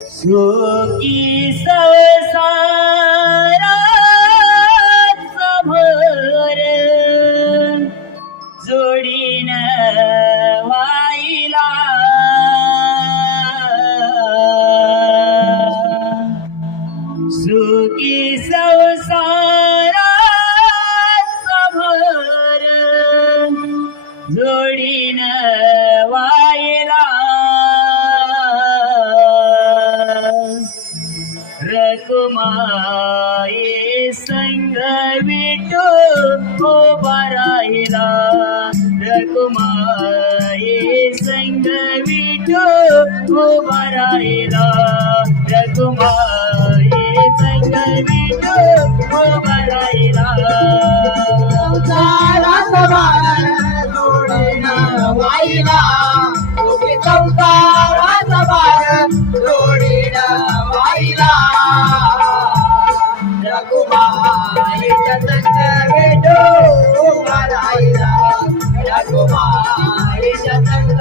सुखी संसारात भर जोडीन वाईला सुखी संसारात भर जोडीन वाईला இருக்குமாயே சங்க விட்டு கோபராயிரா ரகுமாயே சங்க விட்டு கோபராயிரா ரகுமா रघुमाईच्या संग